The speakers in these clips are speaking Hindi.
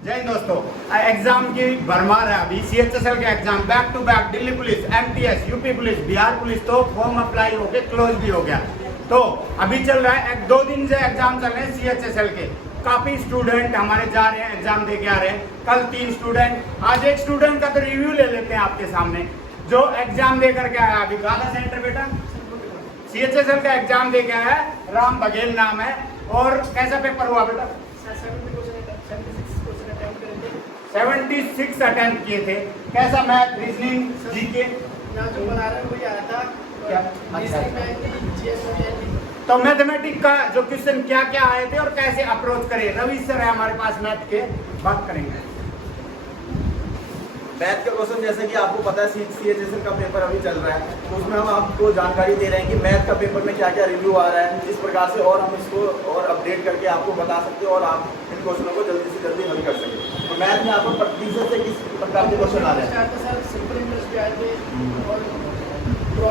जय हिंद दोस्तों, एग्जाम की भरमार है अभी। CHSL के exam back to back, Delhi police, MTS, UP police, Bihar police, तो फॉर्म अप्लाई हो गए, क्लोज भी हो गया। तो अभी चल रहा है, 2 दिन से एग्जाम चल रहे हैं CHSL के। काफी स्टूडेंट हमारे जा रहे हैं, एग्जाम दे के आ रहे हैं। कल 3 स्टूडेंट, आज एक स्टूडेंट का तो रिव्यू ले लेते हैं आपके सामने, जो एग्जाम दे करके आया। अभी कहाँ था सेंटर बेटा? CHSL का एग्जाम दे के आया है, राम बघेल नाम है। और कैसा पेपर हुआ बेटा? 76 अटेम्प्ट किए थे। कैसा मैथ, रीजनिंग, जीके? जो बना रहे वही आया था क्या? अच्छा। तो मैथमेटिक का जो क्वेश्चन क्या क्या आए थे और कैसे अप्रोच करें, रवि सर है हमारे पास मैथ के, बात करेंगे। मैथ के क्वेश्चन जैसे कि आपको पता है CHSL का पेपर अभी चल रहा है, तो उसमें हम आपको जानकारी दे रहे हैं कि मैथ का पेपर में क्या क्या रिव्यू आ रहा है, इस प्रकार से और हम इसको और अपडेट करके आपको बता सकते हैं और आप इन क्वेश्चनों को जल्दी से जल्दी हल कर सकें। तो मैथ में आपको प्रतिशत से किस प्रकार के क्वेश्चन आ रहे हैं,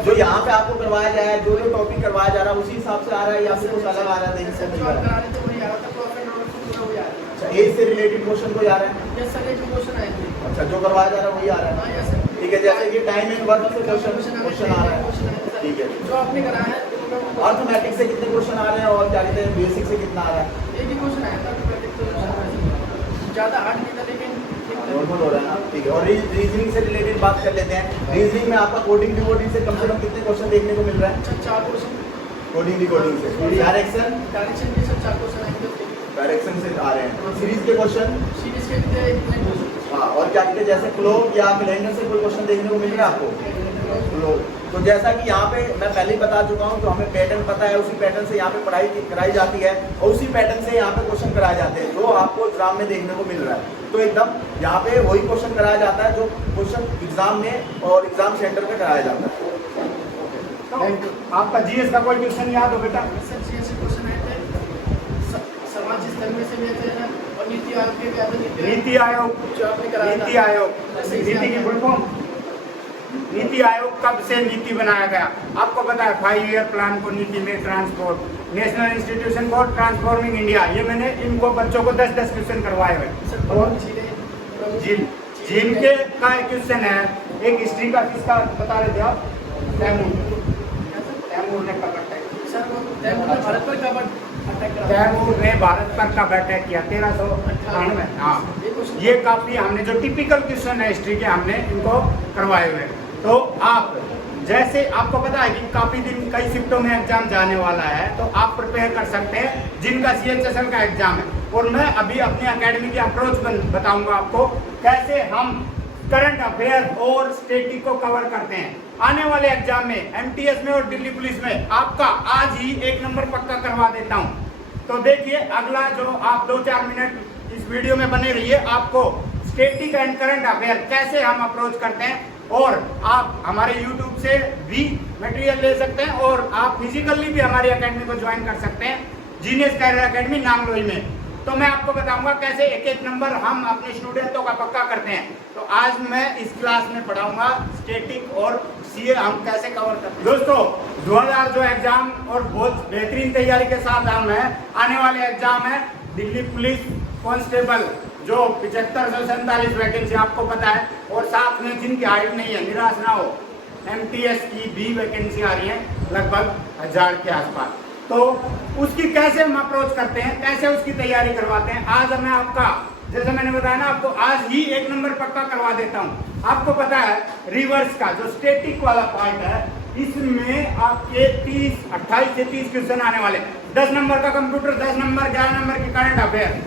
जो यहाँ पे आपको करवाया जाए, जो टॉपिक करवाया जा रहा है उसी हिसाब से आ रहा है या फिर कुछ अलग आ रहा है? देखने से मिल रहा है। अच्छा, एज से रिलेटेड क्वेश्चन कोई आ रहा है? अच्छा, जो करवाया जा रहा है वही आ रहा है। ठीक है, जैसे कि टाइम एंड वर्क से क्वेश्चन आ रहा है। ठीक है, जो आपने कराया है अर्थमेटिक से कितने क्वेश्चन आ रहे हैं और क्या कहते हैं बेसिक से कितना आ रहा है? एक ही क्वेश्चन आया था, ज़्यादा हार्ड नहीं था लेकिन नॉर्मल हो रहा है ना। ठीक है, और रीजनिंग से रिलेटेड बात कर लेते हैं। रीजनिंग में आपका कोडिंग डिकोडिंग से कम कितने क्वेश्चन देखने को मिल रहा है? 4 क्वेश्चन कोडिंग डिकोडिंग से। डायरेक्शन के सब 4 क्वेश्चन आएंगे। डायरेक्शन से आ रहे हैं। सीरीज के क्वेश्चन, सीरीज के कितने? हाँ, और क्या कहते हैं जैसे क्लोक या कैलेंडर से कोई क्वेश्चन देखने को मिल रहा है आपको? क्लोक। तो जैसा कि यहाँ पे मैं पहले ही बता चुका हूँ, जो हमें पैटर्न पता है उसी पैटर्न से यहाँ पे पढ़ाई कराई जाती है और उसी पैटर्न से यहाँ पे क्वेश्चन कराए जाते हैं, जो आपको एग्जाम में देखने को मिल रहा है। तो एकदम यहाँ पे वही क्वेश्चन कराया जाता है जो क्वेश्चन एग्जाम में और एग्जाम सेंटर पे कराया जाता है। तो आपका GS का कोई क्वेश्चन याद हो बेटा? क्वेश्चन आए थे समाज स्तर में से भी आते हैं और नीति आयोग के भी आते हैं। नीति आयोग, जो आपने कराया था। नीति आयोग, नीति की फुल फॉर्म? नीति आयोग कब से नीति बनाया गया आपको पता है? 5 ईयर प्लान को नीति में transport, national institution for transforming India, ये मैंने इनको बच्चों को 10-10 क्वेश्चन करवाए हुए। और झील के का एक क्वेश्चन है, एक हिस्ट्री का किसका बता रहे थे आप? तैमूर ने कब तैमूर ने भारत पर कब अटैक किया? 1398। हाँ, ये काफी हमने जो टिपिकल क्वेश्चन है हिस्ट्री के हमने इनको करवाए हुए। तो आप जैसे आपको पता है कि काफी दिन कई शिफ्टों में एग्जाम जाने वाला है, तो आप प्रिपेयर कर सकते हैं जिनका CHSL का एग्जाम है। और मैं अभी अपनी एकेडमी की अप्रोच बताऊंगा आपको कैसे हम करंट अफेयर और स्टैटिक को कवर करते हैं। आने वाले एग्जाम में MTS में और दिल्ली पुलिस में आपका आज ही 1 नंबर पक्का करवा देता हूं। तो देखिए, अगला जो आप 2-4 मिनट इस वीडियो में बने रहिए, आपको स्टैटिक एंड करंट अफेयर कैसे हम अप्रोच करते हैं, और आप हमारे YouTube से भी मटेरियल ले सकते हैं और आप फिजिकली भी हमारी एकेडमी को ज्वाइन कर सकते हैं, जीनियस कैरियर एकेडमी नांगलोई में। तो मैं आपको बताऊंगा कैसे 1-1 नंबर हम अपने स्टूडेंटों का पक्का करते हैं। तो आज मैं इस क्लास में पढ़ाऊंगा स्टैटिक और CA हम कैसे कवर करते हैं। दोस्तों, 2000 जो एग्जाम और बहुत बेहतरीन तैयारी के साथ हम है, आने वाले एग्जाम है दिल्ली पुलिस कांस्टेबल, जो 7547 वैकेंसी आपको पता है, और साथ में जिनकी हाइट नहीं है, निराश ना हो, MTS की भी वैकेंसी आ रही है लगभग 1000 के आसपास। तो उसकी कैसे हम अप्रोच करते हैं, कैसे उसकी तैयारी करवाते हैं, आज मैं आपका, जैसे मैंने बताया ना, आपको आज ही 1 नंबर पक्का करवा देता हूं। आपको पता है रिवर्स का जो स्टैटिक वाला पार्ट है, इसमें आपके 28 से 30 क्वेश्चन आने वाले, 10 नंबर का कंप्यूटर, 10 नंबर, 11 नंबर की करंट अफेयर।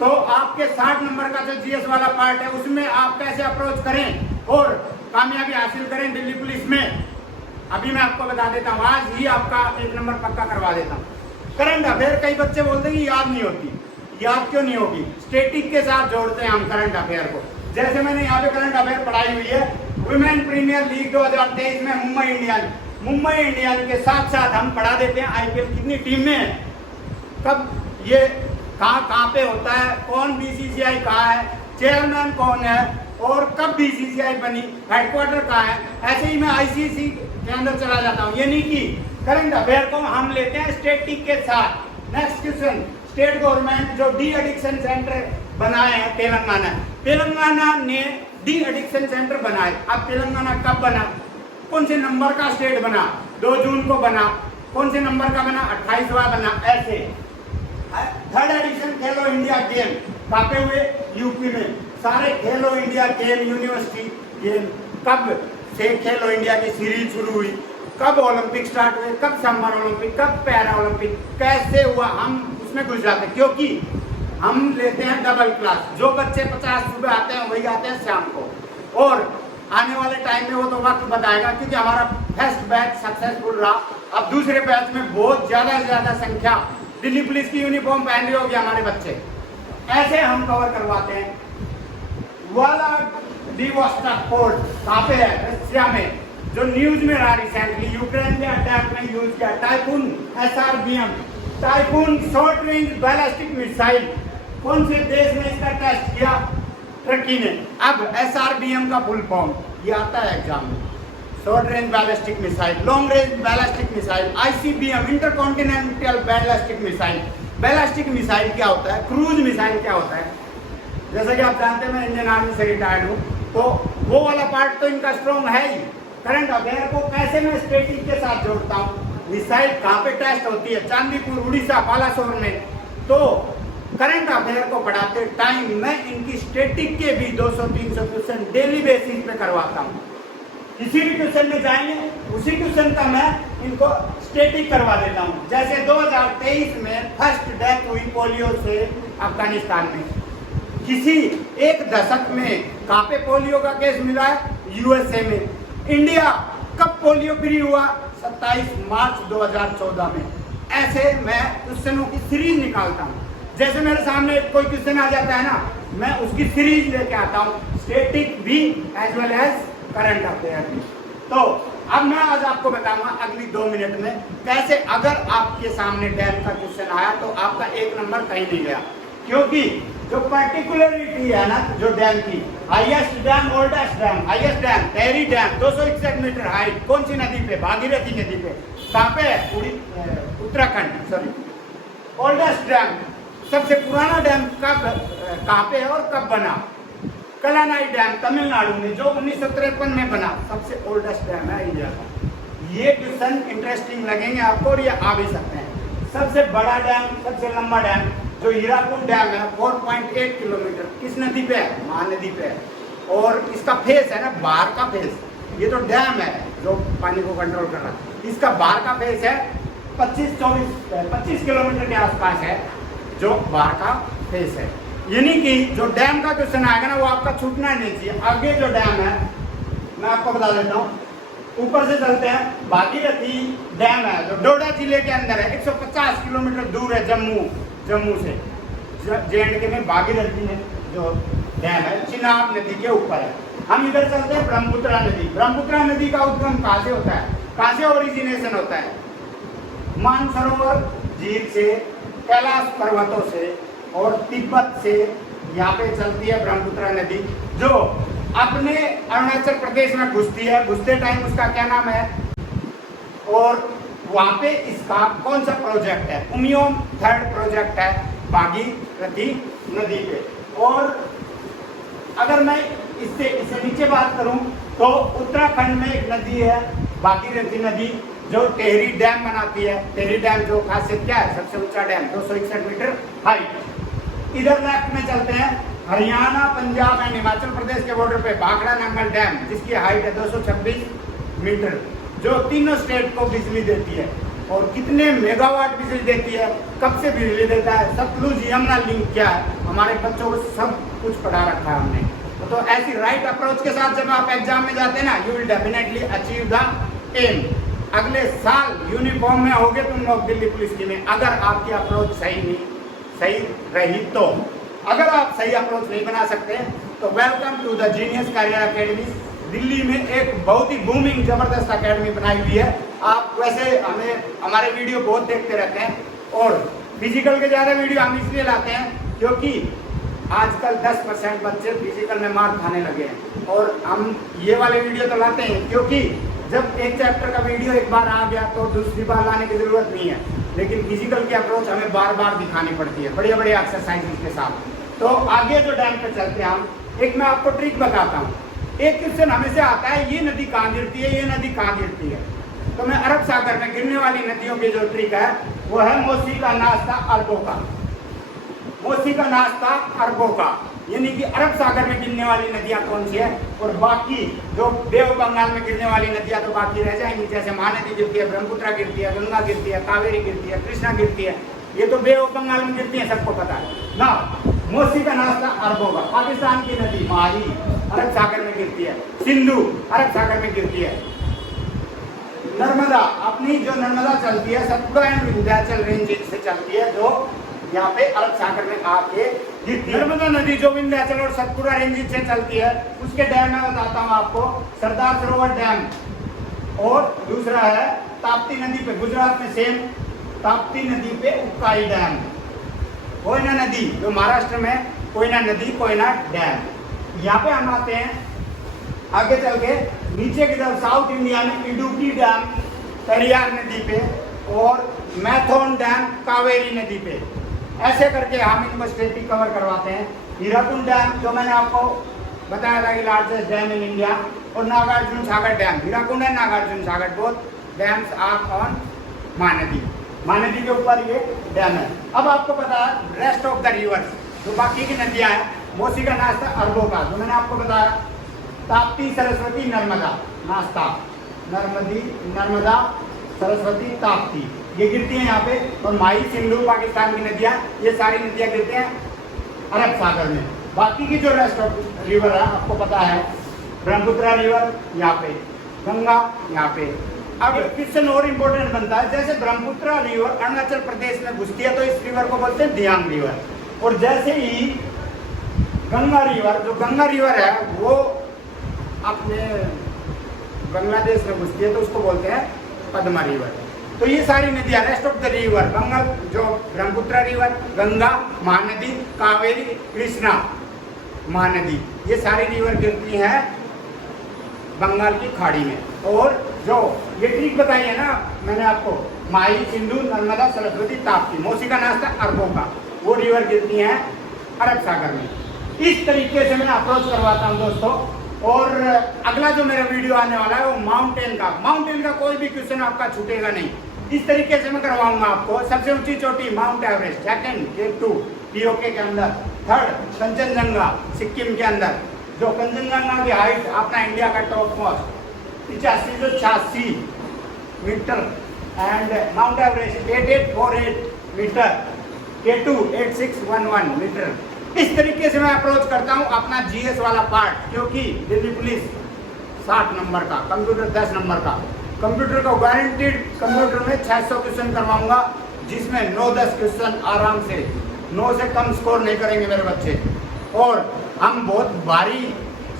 तो आपके 60 नंबर का जो GS वाला पार्ट है, उसमें आप कैसे अप्रोच करें और कामयाबी हासिल करें दिल्ली पुलिस में, अभी मैं आपको बता देता हूँ। आज ही आपका 1 नंबर पक्का करवा देता हूँ। करंट अफेयर कई बच्चे बोलते हैं कि याद नहीं होती, याद क्यों नहीं होगी? स्टैटिक के साथ जोड़ते हैं हम करंट अफेयर को। जैसे मैंने यहाँ पे करंट अफेयर पढ़ाई हुई है, वुमेन प्रीमियर लीग 2023 में मुंबई इंडियन के साथ साथ हम पढ़ा देते हैं IPL कितनी टीम में है, कब ये कहाँ पे होता है, कौन BCCI कहाँ है, चेयरमैन कौन है और कब BCCI बनी, हेडक्वार्टर कहाँ है। ऐसे ही मैं ICC के अंदर चला जाता हूँ। ये नहीं कि करंट अफेयर को हम लेते हैं स्टैटिक के साथ। नेक्स्ट क्वेश्चन, स्टेट गवर्नमेंट जो डी एडिक्शन सेंटर बनाए हैं तेलंगाना ने डी एडिक्शन सेंटर बनाए। अब तेलंगाना कब बना, कौन से नंबर का स्टेट बना, 2 जून को बना, कौन से नंबर का बना, 28वां बना। ऐसे 3rd एडिशन खेलो इंडिया गेम कापे हुए यूपी में, सारे खेलो इंडिया गेम यूनिवर्सिटी गेम कब से खेलो इंडिया की सीरीज शुरू हुई, कब ओलंपिक स्टार्ट हुए, कब समर ओलंपिक, कब पैरा ओलंपिक, कैसे हुआ, हम उसमें घुस जाते हैं। क्योंकि हम लेते हैं डबल क्लास, जो बच्चे 50 सुबह आते हैं वही आते हैं शाम को, और आने वाले टाइम में वो तो वक्त बताएगा, क्योंकि हमारा फर्स्ट बैच सक्सेसफुल रहा। अब दूसरे बैच में बहुत ज्यादा से ज्यादा संख्या दिल्ली पुलिस की यूनिफॉर्म पहन रही होगी हमारे बच्चे, ऐसे हम कवर करवाते हैं। व्लादिवोस्टोक पोर्ट कहाँ पे है, रशिया में, जो न्यूज में रहा रिसेंटली, यूक्रेन के अटैक में यूज किया typhoon SRBM, typhoon short range ballistic missile, कौन से देश में इसका टेस्ट किया, टर्की ने। अब SRBM का फुल फॉर्म ये आता है एग्जाम में, short range ballistic missile, long range ballistic missile, ICBM intercontinental ballistic missile. Ballistic missile क्या होता है, क्रूज मिसाइल क्या होता है, जैसा कि आप जानते हैं मैं इंडियन आर्मी से रिटायर्ड हूँ, तो वो वाला पार्ट तो इनका स्ट्रॉन्ग है ही। करंट अफेयर को कैसे मैं स्टेटिक के साथ जोड़ता हूँ, मिसाइल कहाँ पे टेस्ट होती है, चांदीपुर उड़ीसा बालासोर में, तो करंट अफेयर को पढ़ाते टाइम मैं इनकी स्टेटिक के भी 200-300 क्वेश्चन डेली बेसिस पे करवाता हूँ। किसी भी क्वेश्चन में जाएंगे उसी क्वेश्चन का मैं इनको स्टेटिक करवा देता हूँ। जैसे 2023 में फर्स्ट डेथ हुई पोलियो से अफगानिस्तान में, किसी एक दशक में कहाँ पे पोलियो का केस मिला है, USA में। इंडिया कब पोलियो फ्री हुआ, 27 मार्च 2014 में। ऐसे मैं क्वेश्चनों की सीरीज निकालता हूँ। जैसे मेरे सामने कोई क्वेश्चन आ जाता है ना, मैं उसकी सीरीज लेके आता हूँ, स्टैटिक भी as well as current affair भी। तो अब मैं आज आपको बताऊंगा अगली 2 मिनट में कैसे, अगर आपके सामने डैम का क्वेश्चन आया तो आपका 1 नंबर कहीं नहीं गया, क्योंकि जो पर्टिकुलरिटी है ना, जो डैम की, highest dam, oldest dam, highest dam Tehri dam 261 metre height, कौन सी नदी पे, भागीरथी नदी पे, कहाँ पे, उत्तराखंड, सॉरी। ओल्डेस्ट डैम, सबसे पुराना डैम कब, कहाँ पे है और कब बना, कलानाई डैम तमिलनाडु में, जो 1953 में बना, सबसे ओल्डेस्ट डैम है इंडिया का। ये क्वेश्चन इंटरेस्टिंग लगेंगे आपको और ये आ भी सकते हैं। सबसे बड़ा डैम, सबसे लंबा डैम जो हीराकुंड डैम है 4.8 किलोमीटर, किस नदी पे है, महानदी पे है, और इसका फेस है ना, बाहर का फेस, ये तो डैम है जो पानी को कंट्रोल कर रहा है, इसका बाहर का फेस है 25 किलोमीटर के आसपास है जो बाहर का फेस है। यानी कि जो डैम का क्वेश्चन आएगा ना वो आपका छूटना नहीं चाहिए। आगे जो डैम है मैं आपको बता देता हूँ, ऊपर से चलते हैं, भागीरथी डैम है जो डोडा जिले के अंदर है, 150 किलोमीटर दूर है जम्मू से, JNK में भागीरथी में जो डैम है चिनाब नदी के ऊपर है। हम इधर चलते हैं ब्रह्मपुत्रा नदी। ब्रह्मपुत्रा नदी का उद्गम कहाँ से होता है, कहाँ से ओरिजिनेशन होता है, मानसरोवर झील से, कैलाश पर्वतों से और तिब्बत से यहाँ पे चलती है ब्रह्मपुत्रा नदी, जो अपने अरुणाचल प्रदेश में घुसती है। घुसते टाइम उसका क्या नाम है, और वहाँ पे इसका कौन सा प्रोजेक्ट है, उमियोम 3rd प्रोजेक्ट है भागीरथी नदी पे। और अगर मैं इससे नीचे बात करूं तो उत्तराखंड में एक नदी है भागीरथी नदी जो टेहरी डैम बनाती है। टेहरी डैम जो खासियत क्या है, सबसे ऊंचा डैम 261 मीटर हाइट। इधर लेफ्ट में चलते हैं, हरियाणा, पंजाब एंड हिमाचल प्रदेश के बॉर्डर पे भाखड़ा नंगल डैम जिसकी हाइट है 226 मीटर, जो तीनों स्टेट को बिजली देती है। और कितने मेगावाट बिजली देती है, कब से बिजली देता है, सतलुज यमुना लिंक क्या है, हमारे बच्चों को सब कुछ पढ़ा रखा है हमने। तो ऐसी राइट अप्रोच के साथ जब आप एग्जाम में जाते हैं ना, you will definitely achieve the aim. अगले साल यूनिफॉर्म में होगे तुम लोग दिल्ली पुलिस की में, अगर आपकी अप्रोच सही रही तो। अगर आप सही अप्रोच नहीं बना सकते तो welcome to the Genius Career Academy. Delhi में एक बहुत ही बूमिंग जबरदस्त अकेडमी बनाई हुई है। आप वैसे हमारे वीडियो बहुत देखते रहते हैं, और फिजिकल के ज़्यादा वीडियो हम इसलिए लाते हैं क्योंकि आजकल 10% बच्चे फिजिकल में मार खाने लगे हैं, और हम ये वाले वीडियो तो लाते हैं क्योंकि जब एक चैप्टर का वीडियो एक बार आ गया तो दूसरी बार लाने की जरूरत नहीं है, लेकिन फिजिकल की अप्रोच हमें बार बार दिखानी पड़ती है बढ़िया बढ़िया एक्सरसाइज के साथ। तो आगे जो डैम पे चलते हैं हम, एक मैं आपको ट्रिक बताता हूँ। एक क्वेश्चन हमेशा आता है, ये नदी कहाँ गिरती है, ये नदी कहाँ गिरती है। तो मैं अरब सागर में गिरने वाली नदियों की जो ट्रिक है वो है मोसी का नाश्ता अरबों का। मोसी का नाश्ता अरबों का, यानी कि अरब सागर में गिरने वाली नदियां कौन सी है, और बाकी जो बे ऑफ बंगाल में गिरने वाली नदियां तो बाकी रह जाएंगी। जैसे महानदी गिरती है, ब्रह्मपुत्रा गिरती है, गंगा गिरती है, कावेरी गिरती है, कृष्णा गिरती है, ये तो बे ऑफ बंगाल में गिरती है, सबको पता है ना। मोसी का नाश्ता अरबों का, पाकिस्तान की नदी माही अरब सागर में गिरती है, सिंधु अरब सागर में गिरती है। नर्मदा, अपनी जो नर्मदा चलती है सतपुड़ा एंड विंध्याचल रेंज से चलती है, जो यहाँ पे अरब सागर में आके गिरती है। नर्मदा नदी जो विंध्याचल और सतपुड़ा रेंज से चलती है, उसके डैम में बताता हूँ आपको, सरदार सरोवर डैम, और दूसरा है ताप्ती नदी पे, गुजरात में सेम ताप्ती नदी पे उक्काई डैम, कोयना नदी जो महाराष्ट्र में, कोयना नदी कोयना डैम। यहाँ पे हम आते हैं आगे चल के नीचे की तरफ, साउथ इंडिया में इडुक्की डैम पेरियार नदी पे, और मैथोन डैम कावेरी नदी पे। ऐसे करके हम इनको स्टेटिक कवर करवाते हैं। हीराकुंड डैम जो मैंने आपको बताया था कि लार्जेस्ट डैम इन इंडिया, और Nagarjuna Sagar dam, Hirakud and Nagarjuna Sagar both dams are on Mahanadi, Mahanadi के ऊपर ये डैम है। अब आपको पता है रेस्ट ऑफ द रिवर्स, जो बाकी की नदियां हैं, मोसी का नाश्ता अरबों का, जो मैंने आपको बताया, ताप्ती सरस्वती नर्मदा नाश्ता, नर्मदा सरस्वती ताप्ती, ये गिरती हैं यहाँ पे, और माही सिंधु पाकिस्तान की नदियाँ, ये सारी नदियाँ गिरती हैं अरब सागर में। बाकी की जो रेस्ट ऑफ रिवर है आपको पता है, ब्रह्मपुत्रा रिवर यहाँ पे, गंगा यहाँ पे। अब क्वेश्चन और इम्पोर्टेंट बनता है, जैसे ब्रह्मपुत्रा रिवर अरुणाचल प्रदेश में घुसती है तो इस रिवर को बोलते हैं दियांग रिवर, और जैसे ही गंगा रिवर, जो गंगा रिवर है वो अपने बांग्लादेश में घुसती है तो उसको बोलते हैं पद्मा रिवर। तो ये सारी नदियाँ rest of the river, Bengal जो ब्रह्मपुत्रा रिवर, गंगा, महानदी, कावेरी, कृष्णा महानदी, ये सारी रिवर गिरती हैं बंगाल की खाड़ी में। और जो ये ट्रिक बताई है ना मैंने आपको, माही सिंधु नर्मदा सरस्वती ताप्ती, मोसी का नाश्ता अरबों का, वो रिवर गिरती हैं अरब सागर में। इस तरीके से मैं अप्रोच करवाता हूँ दोस्तों। और अगला जो मेरा वीडियो आने वाला है वो माउंटेन का कोई भी क्वेश्चन आपका छूटेगा नहीं, इस तरीके से मैं करवाऊंगा आपको। सबसे ऊंची चोटी mount Everest, second K2 PoK के अंदर, थर्ड कंचनजंगा सिक्किम के अंदर, जो कंचनजंगा की हाइट अपना इंडिया का top most 8586 metre, and Mount Everest 8848 metre, K2 8611 metre. इस तरीके से मैं अप्रोच करता हूं अपना जीएस वाला पार्ट, क्योंकि दिल्ली पुलिस 60 नंबर का, कंप्यूटर 10 नंबर का, कंप्यूटर का गारंटीड कंप्यूटर में 600 क्वेश्चन करवाऊंगा, जिसमें 9-10 क्वेश्चन आराम से 9 से कम स्कोर नहीं करेंगे मेरे बच्चे। और हम बहुत भारी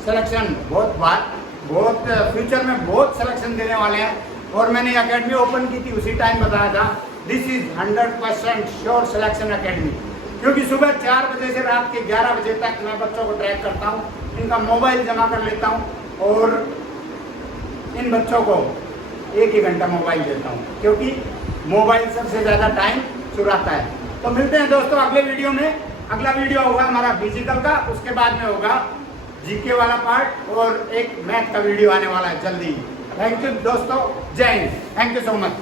सिलेक्शन, बहुत फ्यूचर में बहुत सिलेक्शन देने वाले हैं। और मैंने अकेडमी ओपन की थी, उसी टाइम बताया था this is 100% sure selection academy, क्योंकि सुबह 4 बजे से रात के 11 बजे तक मैं बच्चों को ट्रैक करता हूँ, इनका मोबाइल जमा कर लेता हूँ, और इन बच्चों को 1 ही घंटा मोबाइल देता हूँ, क्योंकि मोबाइल सबसे ज़्यादा टाइम चुराता है। तो मिलते हैं दोस्तों अगले वीडियो में। अगला वीडियो होगा हमारा फिजिकल का, उसके बाद में होगा जीके वाला पार्ट, और एक मैथ का वीडियो आने वाला है जल्दी। थैंक यू दोस्तों, जय Hind, thank you so much.